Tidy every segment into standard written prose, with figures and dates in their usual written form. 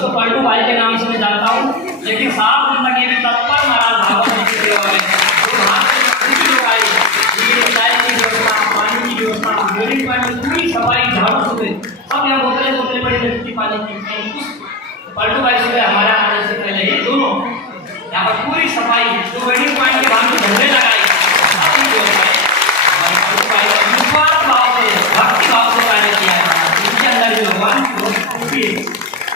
तो पलटू भाई के नाम से मैं जानता हूँ, लेकिन साफ जिंदगी में तत्पर महाराज भागवत जी की सेवा में पानी की व्यवस्था, ड्रिंकिंग पानी, पूरी सफाई, झाड़ू सुबह सब यहाँ बोतलें बोतलें पड़ी रहती थी पानी की। पलटू भाई सुबह हमारा आने से पहले ये दोनों यहाँ पर पूरी सफाई, जो वेडिंग पॉइंट के बाहर झंडे लगाए, निस्वार्थ भाव से, भक्ति भाव से कार्य किया है। इनके अंदर जो भगवान को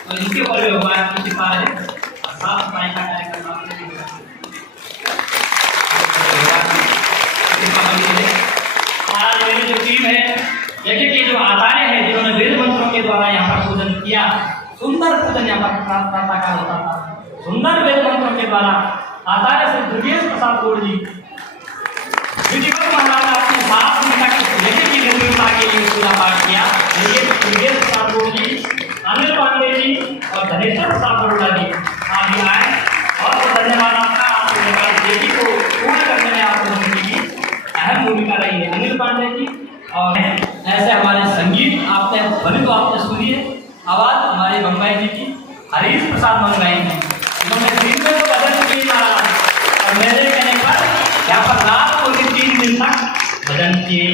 और इनके ऊपर भी भगवान की कृपा है। साफ सफाई का कार्यक्रम मेरी जो टीम है, लेकिन ये जो आचार्य है जिन्होंने वेद मंत्रों के द्वारा यहाँ पर पूजन किया, सुंदर पूजन यहाँ पर प्रातः का होता था, सुंदर वेद मंत्रों के द्वारा आचार्य श्री दुर्गेश प्रसाद गौड़ जी विधिवत महाराज अपने 7 दिन तक यज्ञ की निर्विघ्नता के लिए पूजा पाठ किया। दुर्गेश प्रसाद गौड़ जी, अनिल पांडे जी और धनेश्वर प्रसाद बड़ोड़ा जी आप भी आए। बहुत बहुत धन्यवाद आपका, आपके बेटी को पूर्ण करने में आप लोगों की अहम भूमिका रही है अनिल पांडे जी। और ऐसे हमारे संगीत आपने भले तो आपने सुनी है आवाज़ हमारे बम्बई जी की, हरीश प्रसाद मंगाई हैं, उन्होंने दिन में तो भजन किए महाराज, और मेरे कहने पर यहाँ पर रात को 3 दिन तक भजन किए।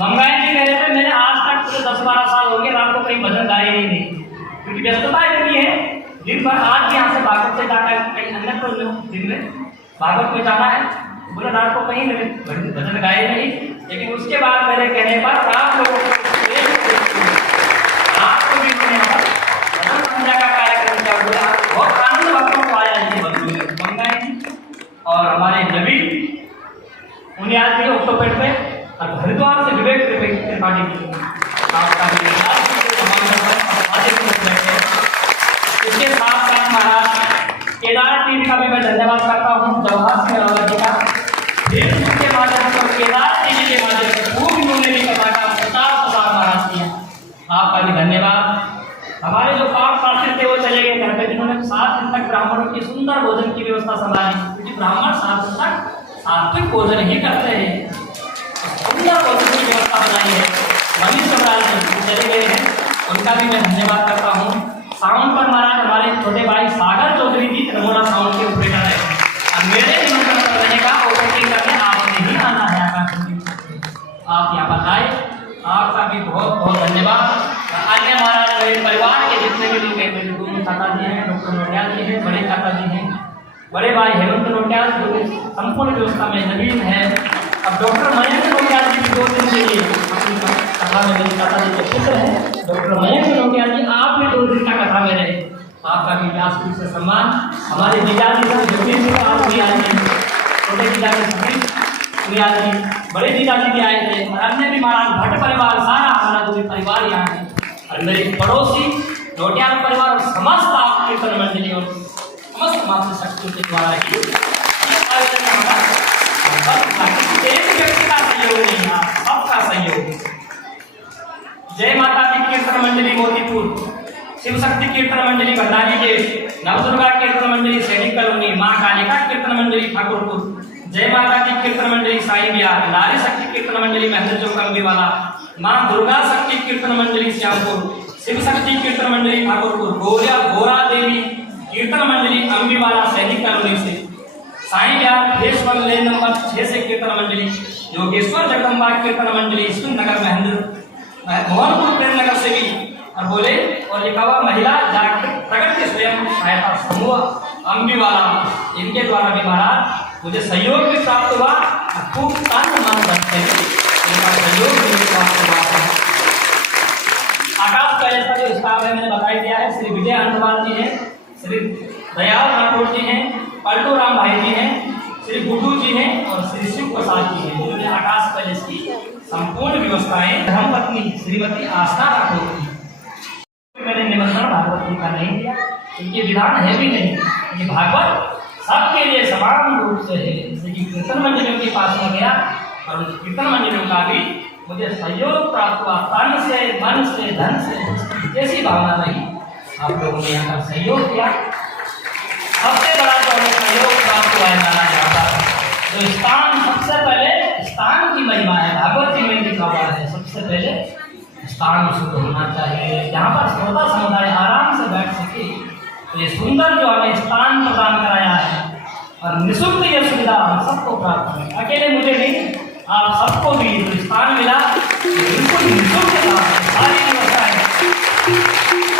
मंगाई जी कहने पर मैंने आज तक पूरे 10-12 साल हो गए रात को कहीं भजन गाए ही नहीं, क्योंकि व्यस्तता इतनी है। दिन भर आज भी यहाँ से भागवत से जाना है, कहीं अन्य तो दिन में भागवत में जाना है, बोले रात को कहीं भजन गाए नहीं। लेकिन उसके बाद मेरे कहने पर आप लोगों को आपको भी मैंने यहाँ पर भजन संध्या का कार्यक्रम किया, बोला बहुत आनंद भक्तों को आया है मंगाई जी और हमारे नबी उनियाल जी ऑक्टोपेट में, और हरिद्वार से विवेक त्रिपाठी जी आपका भी इसके साथ साथ महाराज केदार टीवी का भी मैं धन्यवाद करता हूँ, जवाहर सिंह रावत जी का फेसबुक के माध्यम से और केदार टीवी के माध्यम से खूब इन्होंने भी कमा का प्रचार प्रसार महाराज किया, आपका भी धन्यवाद। हमारे जो पाठ पाठक थे वो चले गए घर पे, जिन्होंने 7 दिन तक ब्राह्मणों की सुंदर भोजन की व्यवस्था संभाली, क्योंकि ब्राह्मण 7 दिन तक सात्विक भोजन ही करते हैं, सुंदर भोजन की व्यवस्था बनाई है। मनीष सम्राट जी चले गए हैं, उनका भी मैं धन्यवाद करता हूँ। साउंड पर महाराज हमारे छोटे भाई सागर चौधरी जी नमूना साउंड के ऑपरेटर है, और मेरे निमंत्रण पर रहने का ऑपरेटिंग करने आपने ही आना है, आप यहाँ पर आए, आपका भी बहुत बहुत धन्यवाद। अन्य महाराज मेरे परिवार के जितने भी लोग हैं, मेरे दोनों चाचा जी हैं, डॉक्टर नोटियाल जी हैं, बड़े चाचा जी हैं, बड़े भाई हेमंत नोटियाल जो संपूर्ण व्यवस्था में नवीन है। अब डॉक्टर मयंक नोटियाल जी भी 2 दिन के लिए अपनी कथा में मेरे चाचा जी के पुत्र हैं, डॉक्टर मयंक नोटियाल जी आप भी 2 दिन का कथा में रहे, आपका भी व्यासपीठ से सम्मान। हमारे जीजा जी से जगदीश जी आप भी आए थे, छोटे जीजा जी सतीश उनियाल जी, बड़े जीजा जी भी आए थे, और अन्य भी महाराज भट्ट परिवार, सारा हमारा जो भी परिवार यहाँ है, और मेरे पड़ोसी नोटियाल परिवार और समस्त आप कीर्तन मंडली और समस्त मातृशक्ति के द्वारा ही आयोजन होगा। एक व्यक्ति का सहयोग नहीं है, सबका सहयोग। जय माता दी कीर्तन मंडली मोतीपुर, शिव शक्ति कीर्तन मंडली भंडारी के, नवदुर्गा कीर्तन मंडली सैनिक कॉलोनी, माँ कालिका कीर्तन मंडली ठाकुरपुर, जय माता दी कीर्तन मंडली साई बिहार, नारी शक्ति कीर्तन मंडली महेंद्र चौक अम्बीवाला, माँ दुर्गा शक्ति कीर्तन मंडली श्यामपुर, शिव शक्ति कीर्तन मंडली ठाकुरपुर, गोरा देवी कीर्तन मंडली अम्बीवाला सैनिक कॉलोनी से, Sai Bihar face 1 lane number 6 से कीर्तन मंडली, योगेश्वर जगदम्बा कीर्तन मंडली ईश्वर नगर महेंद्र मोहनपुर प्रेम नगर से भी, और बोले और लिखा हुआ महिला जागृत प्रगति स्वयं सहायता समूह अम्बीवाला, इनके द्वारा भी महाराज मुझे सहयोग भी प्राप्त हुआ, खूब तन मन धन से इनका सहयोग भी प्राप्त हुआ है। आकाश का ऐसा जो स्टाफ है मैंने बताई दिया है, श्री विजय अंतवाल जी हैं, श्री दयाल राठौर जी हैं, पलटू राम भाई जी हैं, श्री गुड्डू जी हैं और श्री शिव प्रसाद जी हैं, जिन्होंने आकाश पैलेस की संपूर्ण व्यवस्थाएं धर्मपत्नी श्रीमती आस्था राठौर की। मैंने निमंत्रण भागवत जी का नहीं दिया, इनके विधान है भी नहीं, ये भागवत सबके लिए समान रूप से है। जैसे कि कीर्तन मंडलियों के पास में गया और कीर्तन मंडलियों का भी मुझे सहयोग प्राप्त हुआ, तन से मन से धन से जैसी भावना रही, आप लोगों ने यहाँ सहयोग किया। सबसे बड़ा जो हमें सहयोग प्राप्त हुआ है नाना यहाँ पर जो स्थान, सबसे पहले स्थान की महिमा है, भागवत जी में लिखा हुआ है सबसे पहले स्थान शुद्ध होना चाहिए, जहाँ पर श्रोता समुदाय आराम से बैठ सके, तो ये सुंदर जो हमें स्थान प्रदान कराया है और निःशुल्क ये सुविधा हम सबको प्राप्त हुई, अकेले मुझे नहीं, आप सबको भी जो स्थान मिला बिल्कुल निःशुल्क था, सारी व्यवस्थाएं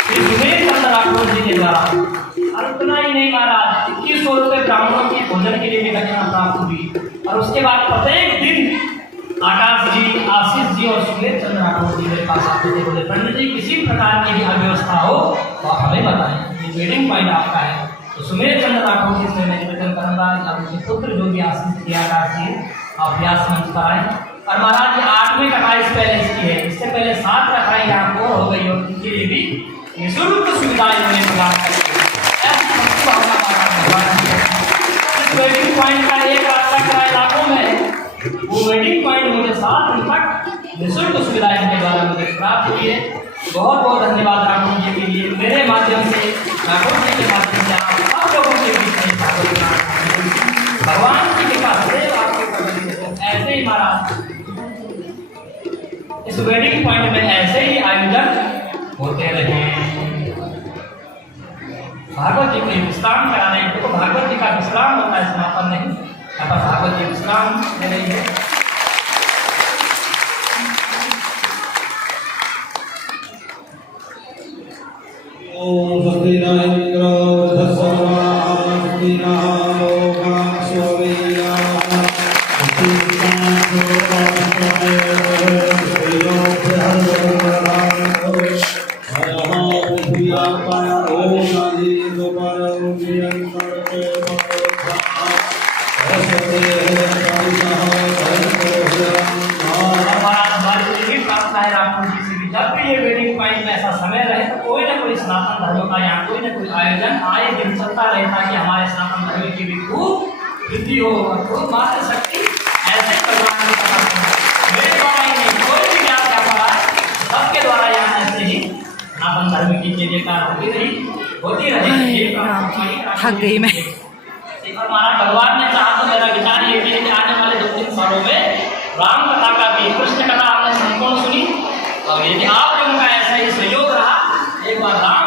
श्री सुमेर चंद्र राठौर जी के द्वारा। और इतना ही नहीं महाराज, 2100 रुपये ब्राह्मणों के भोजन के लिए भी दक्षिणा प्राप्त हुई। और उसके बाद प्रत्येक दिन आकाश जी, आशीष जी और सुमेर चंद्र राठौर जी मेरे पास आते थे, बोले पंडित जी किसी प्रकार की भी अव्यवस्था हो तो आप हमें बताएं, ये वेडिंग पॉइंट आपका है। तो सुमेर चंद्र राठौर जी से मैं निवेदन करूँगा या उनके पुत्र जो भी आशीष जी, आकाश जी, आप व्यास मंच पर आए। और महाराज 8वें कटाई पहले इसकी है, इससे पहले 7 कटाई यहाँ और हो गई और उनके लिए भी निःशुल्क सुविधाएं उन्हें प्रदान करेंगे। वेडिंग पॉइंट का एक रास्ता किराया लाखों में, वो वेडिंग पॉइंट मुझे 7 दिन तक निःशुल्क सुविधाएं इनके द्वारा मुझे प्राप्त हुई है। बहुत बहुत धन्यवाद राठौर जी के लिए, मेरे माध्यम से, राठौर जी के माध्यम से आप सब लोगों के बीच भगवान की कृपा सदैव आपको करनी है। ऐसे ही महाराज इस वेडिंग पॉइंट में ऐसे ही आयोजन होते रहे। भागवत जी को विश्राम कराने, देखो भागवत जी का विश्राम होता है, समापन नहीं, यहाँ पर भागवत जी विश्राम दे रही है। ओम स्वस्ति न इंद्रो वृद्धस्सर्वाः स्वस्ति नः लोकाः सोमयाः स्वस्ति जब भी ये वेडिंग पॉइंट में ऐसा समय रहे तो कोई ना कोई सनातन धर्म का यहाँ कोई ना कोई आयोजन आए दिन चलता रहे, ताकि हमारे सनातन धर्म की भी खूब वृद्धि हो और खूब मात्र शक्ति ऐसे भगवान मेरे द्वारा ही नहीं, कोई भी ज्ञान क्या पड़ा है सबके द्वारा यहाँ ऐसे ही सनातन धर्म की जयकार होती रही। थक गई मैं। और महाराज भगवान ने चाहा तो मेरा विचार ये भी है कि आने वाले 2-3 सालों में राम कथा का भी, कृष्ण कथा आपने संपूर्ण सुनी, और यदि आप लोगों का ऐसा ही सहयोग रहा, एक बार राम